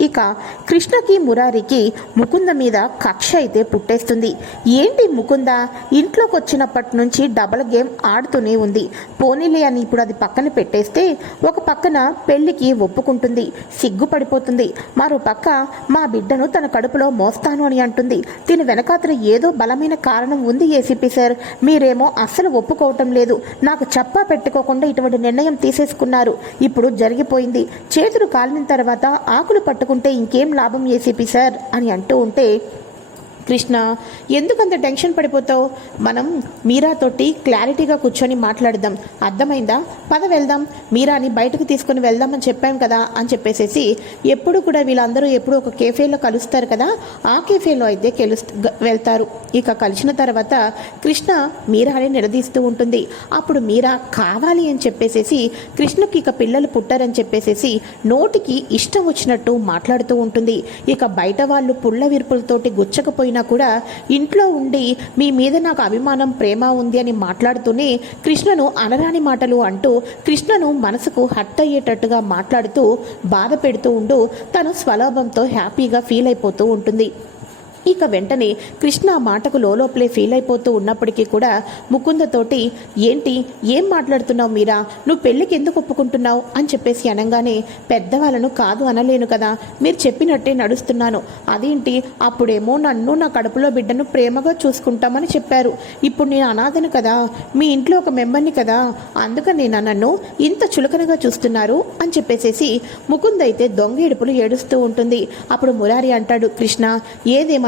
ఇక కృష్ణకి మురారికి ముకుంద మీద కక్ష అయితే పుట్టేస్తుంది. ఏంటి ముకుంద? ఇంట్లోకి వచ్చినప్పటి నుంచి డబల్ గేమ్ ఆడుతూనే ఉంది. పోనీలే అని ఇప్పుడు అది పక్కన పెట్టేస్తే ఒక పక్కన పెళ్ళికి ఒప్పుకుంటుంది. సిగ్గుపడిపోతుంది. మరో పక్క మా బిడ్డను తన కడుపులో మోస్తాను అని అంటుంది. దీని వెనకాతల ఏదో బలమైన కారణం ఉంది ఏసీపీ సార్. మీరేమో అస్సలు ఒప్పుకోవటం లేదు. నాకు చెప్పా పెట్టుకోకుండా ఇటువంటి నిర్ణయం తీసేసుకున్నారు. ఇప్పుడు జరిగిపోయింది. చేతులు కాలిన తర్వాత ఆకులు పట్టు పట్టుకుంటే ఇంకేం లాభం ఏసీపీ సార్ అని అంటూ ఉంటే కృష్ణ ఎందుకంత టెన్షన్ పడిపోతావు? మనం మీరాతోటి క్లారిటీగా కూర్చొని మాట్లాడదాం. అర్థమైందా? పద వెళ్దాం. మీరాని బయటకు తీసుకుని వెళ్దామని చెప్పాం కదా అని చెప్పేసేసి ఎప్పుడు కూడా వీళ్ళందరూ ఎప్పుడు ఒక కేఫేలో కలుస్తారు కదా ఆ కేఫేలో అయితే కెలు వెళ్తారు. ఇక కలిసిన తర్వాత కృష్ణ మీరాని నిలదీస్తూ ఉంటుంది. అప్పుడు మీరా కావాలి అని చెప్పేసేసి కృష్ణకి ఇక పిల్లలు పుట్టారని చెప్పేసేసి నోటికి ఇష్టం వచ్చినట్టు మాట్లాడుతూ ఉంటుంది. ఇక బయట వాళ్ళు పుల్ల విరుపులతోటి గుచ్చకపోయిన కూడా ఇంట్లో ఉండి మీ మీద నాకు అభిమానం ప్రేమ ఉంది అని మాట్లాడుతూనే కృష్ణను అనరాని మాటలు అంటూ కృష్ణను మనసుకు హర్ట్ అయ్యేటట్టుగా మాట్లాడుతూ బాధ పెడుతూ ఉంటూ తను స్వలాభంతో హ్యాపీగా ఫీల్ అయిపోతూ ఉంటుంది. ఇక వెంటనే కృష్ణ మాటకు లోపలే ఫీల్ అయిపోతూ ఉన్నప్పటికీ కూడా ముకుందతోటి ఏంటి? ఏం మాట్లాడుతున్నావు మీరా? నువ్వు పెళ్ళికి ఎందుకు ఒప్పుకుంటున్నావు? అని చెప్పేసి అనగానే పెద్దవాళ్ళను కాదు అనలేను కదా. మీరు చెప్పినట్టే నడుస్తున్నాను. అదేంటి? అప్పుడేమో నన్ను నా కడుపులో బిడ్డను ప్రేమగా చూసుకుంటామని చెప్పారు. ఇప్పుడు నేను అనాథను కదా. మీ ఇంట్లో ఒక మెంబర్ని కదా. అందుకని నేను నన్ను ఇంత చులకనగా చూస్తున్నారు? అని చెప్పేసేసి ముకుంద్ అయితే దొంగ ఏడుపులు ఏడుస్తూ ఉంటుంది. అప్పుడు మురారి అంటాడు కృష్ణ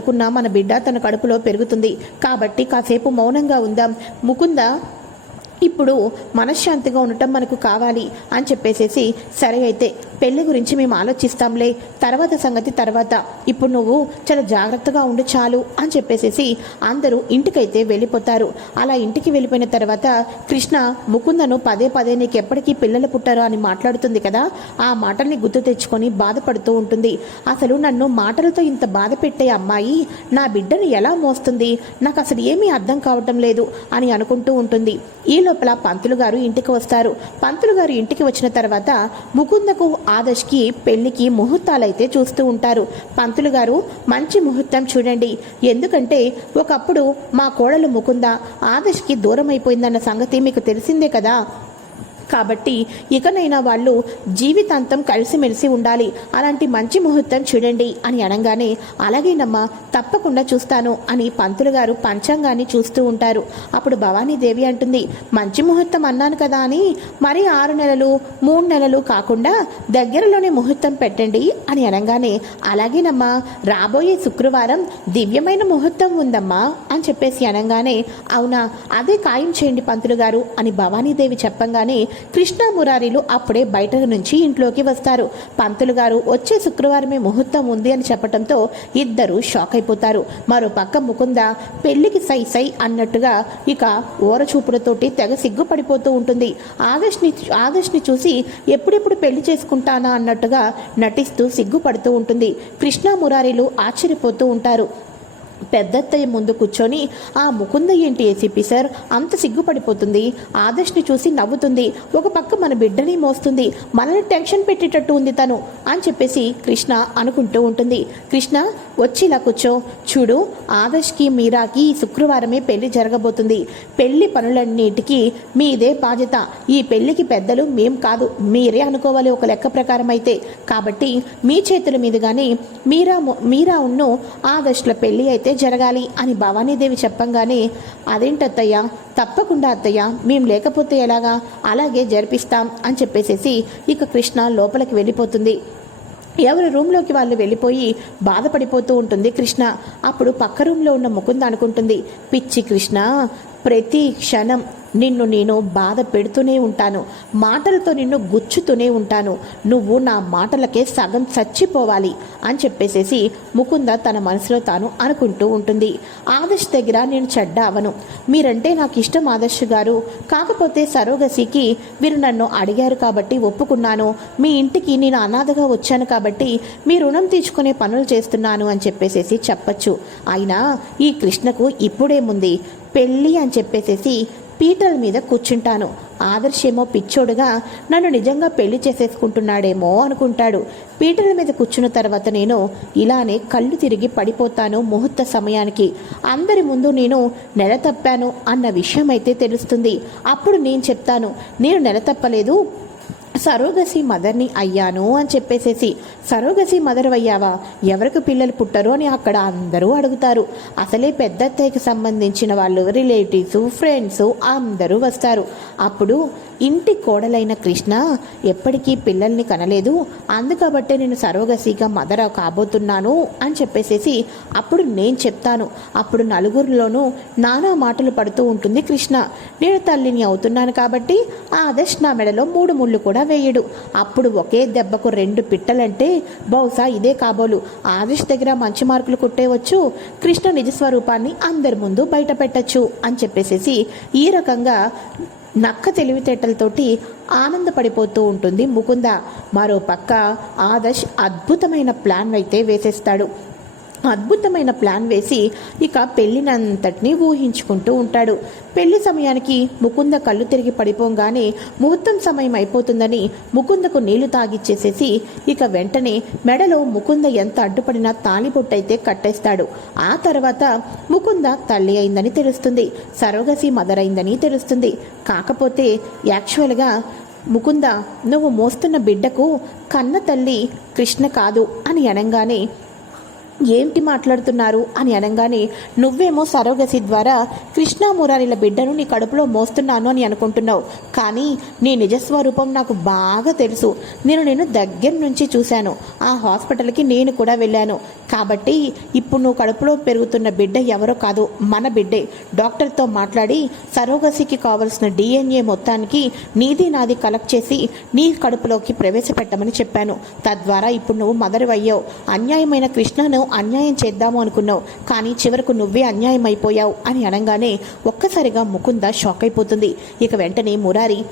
ఏదేమనుకున్నా మన బిడ్డ తన కడుపులో పెరుగుతుంది. కాబట్టి కాసేపు మౌనంగా ఉందాం. ముకుంద ఇప్పుడు మనశ్శాంతిగా ఉండటం మనకు కావాలి అని చెప్పేసేసి సరే అయితే పెళ్ళి గురించి మేము ఆలోచిస్తాంలే. తర్వాత సంగతి తర్వాత. ఇప్పుడు నువ్వు చాలా జాగ్రత్తగా ఉండు చాలు అని చెప్పేసేసి అందరూ ఇంటికైతే వెళ్ళిపోతారు. అలా ఇంటికి వెళ్ళిపోయిన తర్వాత కృష్ణ ముకుందను పదే పదే నీకు ఎప్పటికీ పిల్లలు పుట్టారో అని మాట్లాడుతుంది కదా? ఆ మాటల్ని గుర్తు తెచ్చుకొని బాధపడుతూ ఉంటుంది. అసలు నన్ను మాటలతో ఇంత బాధ పెట్టే అమ్మాయి నా బిడ్డను ఎలా మోస్తుంది? నాకు అసలు ఏమీ అర్థం కావటం లేదు అని అనుకుంటూ ఉంటుంది. ఈ లోపల పంతులు గారు ఇంటికి వస్తారు. పంతులు గారు ఇంటికి వచ్చిన తర్వాత ముకుందకు ఆదర్శ్కి పెళ్ళికి ముహూర్తాలైతే చూస్తూ ఉంటారు. పంతులు గారు మంచి ముహూర్తం చూడండి. ఎందుకంటే ఒకప్పుడు మా కోడలు ముకుంద ఆదర్శ్కి దూరం అయిపోయిందన్న సంగతి మీకు తెలిసిందే కదా. కాబట్టి ఇకనైనా వాళ్ళు జీవితాంతం కలిసిమెలిసి ఉండాలి. అలాంటి మంచి ముహూర్తం చూడండి అని అనగానే అలాగేనమ్మా తప్పకుండా చూస్తాను అని పంతులు గారు పంచాంగాన్ని చూస్తూ ఉంటారు. అప్పుడు భవానీదేవి అంటుంది మంచి ముహూర్తం అన్నాను కదా అని మరి ఆరు నెలలు మూడు నెలలు కాకుండా దగ్గరలోనే ముహూర్తం పెట్టండి అని అనగానే అలాగేనమ్మా రాబోయే శుక్రవారం దివ్యమైన ముహూర్తం ఉందమ్మా అని చెప్పేసి అనగానే అవునా అదే ఖాయం చేయండి పంతులు గారు అని భవానీదేవి చెప్పంగానే కృష్ణ మురారీలు అప్పుడే బయట నుంచి ఇంట్లోకి వస్తారు. పంతులు గారు వచ్చే శుక్రవారమే ముహూర్తం ఉంది అని చెప్పడంతో ఇద్దరు షాక్ అయిపోతారు. మరో పక్క ముకుంద పెళ్ళికి సై సై అన్నట్టుగా ఇక ఓరచూపులతోటి తెగ సిగ్గుపడిపోతూ ఉంటుంది. ఆదర్శ్ని ఆదర్శ్ని చూసి ఎప్పుడెప్పుడు పెళ్ళి చేసుకుంటానా అన్నట్టుగా నటిస్తూ సిగ్గుపడుతూ ఉంటుంది. కృష్ణ మురారీలు ఆశ్చర్యపోతూ ఉంటారు. పెద్దత్తయ్య ముందు కూర్చొని ఆ ముకుంద ఏంటి ఏసీపీ సార్ అంత సిగ్గుపడిపోతుంది. ఆదర్శ్ని చూసి నవ్వుతుంది. ఒక పక్క మన బిడ్డని మోస్తుంది. మనల్ని టెన్షన్ పెట్టేటట్టు ఉంది తను అని చెప్పేసి కృష్ణ అనుకుంటూ ఉంటుంది. కృష్ణ వచ్చి ఇలా కూర్చో. చూడు ఆదర్శ్కి మీరాకి శుక్రవారమే పెళ్ళి జరగబోతుంది. పెళ్ళి పనులన్నిటికీ మీదే బాధ్యత. ఈ పెళ్ళికి పెద్దలు మేం కాదు. మీరే అనుకోవాలి ఒక లెక్క ప్రకారం అయితే కాబట్టి మీ చేతుల మీదుగానే మీరా మీరా ఉన్ను ఆదర్శ్ల పెళ్ళి అయితే జరగాలి అని భవానీదేవి చెప్పంగానే అదేంటత్తయ్య? తప్పకుండా అత్తయ్య మేం లేకపోతే ఎలాగా? అలాగే జరిపిస్తాం అని చెప్పేసేసి ఇక కృష్ణ లోపలికి వెళ్ళిపోతుంది. ఎవరి రూమ్లోకి వాళ్ళు వెళ్ళిపోయి బాధపడిపోతూ ఉంటుంది కృష్ణ. అప్పుడు పక్క రూమ్లో ఉన్న ముకుంద అనుకుంటుంది పిచ్చి కృష్ణ ప్రతి క్షణం నిన్ను నేను బాధ పెడుతూనే ఉంటాను మాటలతో నిన్ను గుచ్చుతూనే ఉంటాను. నువ్వు నా మాటలకే సగం చచ్చిపోవాలి అని చెప్పేసేసి ముకుంద తన మనసులో తాను అనుకుంటూ ఉంటుంది. ఆదర్శ్ దగ్గర నేను చెడ్డ అవను. మీరంటే నాకు ఇష్టం ఆదర్శ్ గారు. కాకపోతే సరోగసికి మీరు నన్ను అడిగారు కాబట్టి ఒప్పుకున్నాను. మీ ఇంటికి నేను అనాథగా వచ్చాను కాబట్టి మీ రుణం తీర్చుకునే పనులు చేస్తున్నాను అని చెప్పేసేసి చెప్పచ్చు. అయినా ఈ కృష్ణకు ఇప్పుడేముంది పెళ్ళి అని చెప్పేసేసి పీటల మీద కూర్చుంటాను. ఆదర్శేమో పిచ్చోడుగా నన్ను నిజంగా పెళ్ళి చేసేసుకుంటున్నాడేమో అనుకుంటాడు. పీటల మీద కూర్చున్న తర్వాత నేను ఇలానే కళ్ళు తిరిగి పడిపోతాను ముహూర్త సమయానికి. అందరి ముందు నేను నెల తప్పాను అన్న విషయం అయితే తెలుస్తుంది. అప్పుడు నేను చెప్తాను నేను నెల తప్పలేదు సరోగసి మదర్ని అయ్యాను అని చెప్పేసేసి సరోగసి మదర్ అయ్యావా ఎవరికి పిల్లలు పుట్టరు? అని అక్కడ అందరూ అడుగుతారు. అసలే పెద్ద అత్తయ్యకి సంబంధించిన వాళ్ళు రిలేటివ్స్ ఫ్రెండ్స్ అందరూ వస్తారు. అప్పుడు ఇంటి కోడలైన కృష్ణ ఎప్పటికీ పిల్లల్ని కనలేదు. అందుకబట్టే నేను సరోగసిగా మదర్ కాబోతున్నాను అని చెప్పేసేసి అప్పుడు నేను చెప్తాను. అప్పుడు నలుగురిలోనూ నానా మాటలు పడుతూ ఉంటుంది కృష్ణ. నేను తల్లిని అవుతున్నాను కాబట్టి ఆదర్శ్ నా మెడలో మూడు ముళ్ళు కూడా వేయడు. అప్పుడు ఒకే దెబ్బకు రెండు పిట్టలంటే బహుశా ఇదే కాబోలు. ఆదర్శ్ దగ్గర మంచి మార్కులు కుట్టేయవచ్చు కృష్ణ నిజస్వరూపాన్ని అందరి ముందు బయట పెట్టచ్చు అని చెప్పేసేసి ఈ రకంగా నక్క తెలివితేటలతోటి ఆనందపడిపోతూ ఉంటుంది ముకుంద. మరో పక్క ఆదర్శ్ అద్భుతమైన ప్లాన్ అయితే వేసేస్తాడు. అద్భుతమైన ప్లాన్ వేసి ఇక పెళ్ళినంతటినీ ఊహించుకుంటూ ఉంటాడు. పెళ్ళి సమయానికి ముకుంద కళ్ళు తిరిగి పడిపోగానే ముహూర్తం సమయం అయిపోతుందని ముకుందకు నీళ్ళు తాగిచ్చేసేసి ఇక వెంటనే మెడలో ముకుంద ఎంత అడ్డుపడినా తాలిబొట్టయితే కట్టేస్తాడు. ఆ తర్వాత ముకుంద తల్లి అయిందని తెలుస్తుంది. సరోగసి మదర్ అయిందని తెలుస్తుంది. కాకపోతే యాక్చువల్గా ముకుంద నువ్వు మోస్తున్న బిడ్డకు కన్న తల్లి కృష్ణ కాదు అని అనగానే ఏంటి మాట్లాడుతున్నారు అని అనగానే నువ్వేమో సరోగసి ద్వారా కృష్ణా మురారిల బిడ్డను నీ కడుపులో మోస్తున్నాను అని అనుకుంటున్నావు. కానీ నీ నిజస్వరూపం నాకు బాగా తెలుసు. నేను నేను దగ్గర నుంచి చూశాను. ఆ హాస్పిటల్కి నేను కూడా వెళ్ళాను. కాబట్టి ఇప్పుడు నువ్వు కడుపులో పెరుగుతున్న బిడ్డ ఎవరో కాదు మన బిడ్డే. డాక్టర్తో మాట్లాడి సరోగసికి కావలసిన డిఎన్ఏ మొత్తానికి నీది నాది కలెక్ట్ చేసి నీ కడుపులోకి ప్రవేశపెట్టమని చెప్పాను. తద్వారా ఇప్పుడు నువ్వు మదరు అయ్యావు. అన్యాయమైన కృష్ణను అన్యాయం చేద్దాము అనుకున్నావు. కానీ చివరకు నువ్వే అన్యాయం అయిపోయావు అని అనగానే ఒక్కసారిగా ముకుంద షాక్ అయిపోతుంది. ఇక వెంటనే మురారి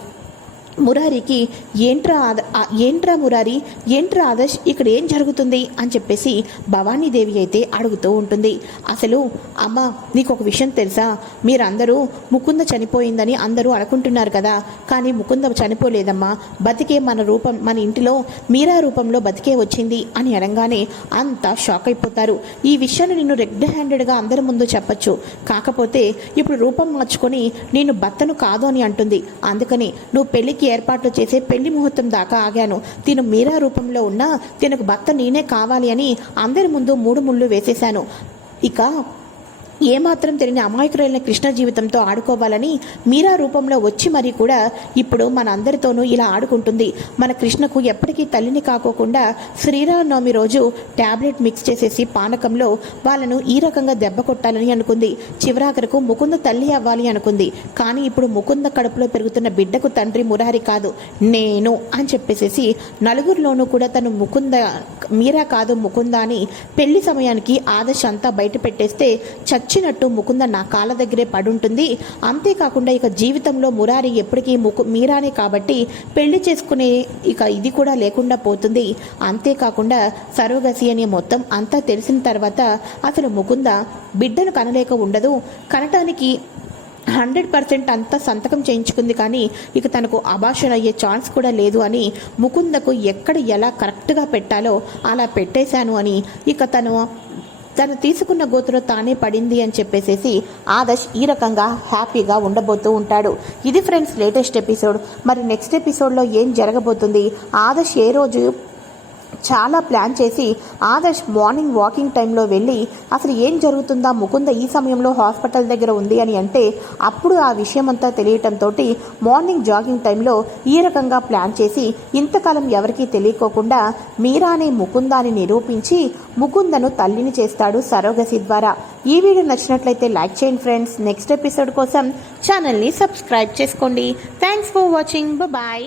మురారికి ఏంట్రా ఏంట్రా మురారి? ఏంట్రా ఆదర్శ్? ఇక్కడ ఏం జరుగుతుంది? అని చెప్పేసి భవానీదేవి అయితే అడుగుతూ ఉంటుంది. అసలు అమ్మ నీకు ఒక విషయం తెలుసా? మీరందరూ ముకుంద చనిపోయిందని అందరూ అనుకుంటున్నారు కదా? కానీ ముకుంద చనిపోలేదమ్మా. బతికే మన రూపం మన ఇంటిలో మీరా రూపంలో బతికే వచ్చింది అని అనగానే అంతా షాక్ అయిపోతారు. ఈ విషయాన్ని నేను రెడ్ హ్యాండెడ్గా అందరి ముందు చెప్పొచ్చు. కాకపోతే ఇప్పుడు రూపం మార్చుకొని నేను భర్తను కాదు అని అంటుంది. అందుకని నువ్వు పెళ్ళికి ఏర్పాట్లు చేసే పెళ్ళి ముహూర్తం దాకా ఆగాను. తిను మీరా రూపంలో ఉన్న తినకు భర్త నేనే కావాలి అని అందరి ముందు మూడు ముళ్ళు వేసేశాను. ఇక ఏమాత్రం తెలియని అమాయకురైన కృష్ణ జీవితంతో ఆడుకోవాలని మీరా రూపంలో వచ్చి మరీ కూడా ఇప్పుడు మన అందరితోనూ ఇలా ఆడుకుంటుంది. మన కృష్ణకు ఎప్పటికీ తల్లిని కాకోకుండా శ్రీరామనవమి రోజు ట్యాబ్లెట్ మిక్స్ చేసేసి పానకంలో వాళ్ళను ఈ రకంగా దెబ్బ కొట్టాలని అనుకుంది. చివరాఖరకు ముకుంద తల్లి అవ్వాలి అనుకుంది. కానీ ఇప్పుడు ముకుంద కడుపులో పెరుగుతున్న బిడ్డకు తండ్రి మురారి కాదు నేను అని చెప్పేసేసి నలుగురిలోనూ కూడా తను ముకుంద మీరా కాదు ముకుంద అని పెళ్ళి సమయానికి ఆదర్శ్ అంతా బయట పెట్టేస్తే చచ్చినట్టు ముకుంద నా కాళ్ళ దగ్గరే పడుంటుంది. అంతేకాకుండా ఇక జీవితంలో మురారి ఎప్పటికీ ముకు మీరానే కాబట్టి పెళ్ళి చేసుకునే ఇక ఇది కూడా లేకుండా పోతుంది. అంతేకాకుండా సరోగసి అనే మొత్తం అంతా తెలిసిన తర్వాత అసలు ముకుంద బిడ్డను కనలేక ఉండదు. కనటానికి హండ్రెడ్ పర్సెంట్ అంతా సంతకం చేయించుకుంది కానీ ఇక తనకు అభాషణ అయ్యే ఛాన్స్ కూడా లేదు అని ముకుందకు ఎక్కడ ఎలా కరెక్ట్గా పెట్టాలో అలా పెట్టేశాను అని ఇక తను తను తీసుకున్న గోతులో తానే పడింది అని చెప్పేసేసి ఆదర్శ్ ఈ రకంగా హ్యాపీగా ఉండబోతూ ఉంటాడు. ఇది ఫ్రెండ్స్ లేటెస్ట్ ఎపిసోడ్. మరి నెక్స్ట్ ఎపిసోడ్లో ఏం జరగబోతుంది? ఆదర్శ్ ఏ రోజు చాలా ప్లాన్ చేసి ఆదర్శ్ మార్నింగ్ వాకింగ్ టైంలో వెళ్ళి అసలు ఏం జరుగుతుందా? ముకుంద ఈ సమయంలో హాస్పిటల్ దగ్గర ఉంది అని అంటే అప్పుడు ఆ విషయం అంతా తెలియటంతో మార్నింగ్ జాగింగ్ టైంలో ఈ రకంగా ప్లాన్ చేసి ఇంతకాలం ఎవరికీ తెలియకోకుండా మీరానే ముకుందాని నిరూపించి ముకుందను తల్లిని చేస్తాడు సరోగసి ద్వారా. ఈ వీడియో నచ్చినట్లయితే లైక్ చేయండి ఫ్రెండ్స్. నెక్స్ట్ ఎపిసోడ్ కోసం ఛానల్ని సబ్స్క్రైబ్ చేసుకోండి. Thanks for watching. బాయ్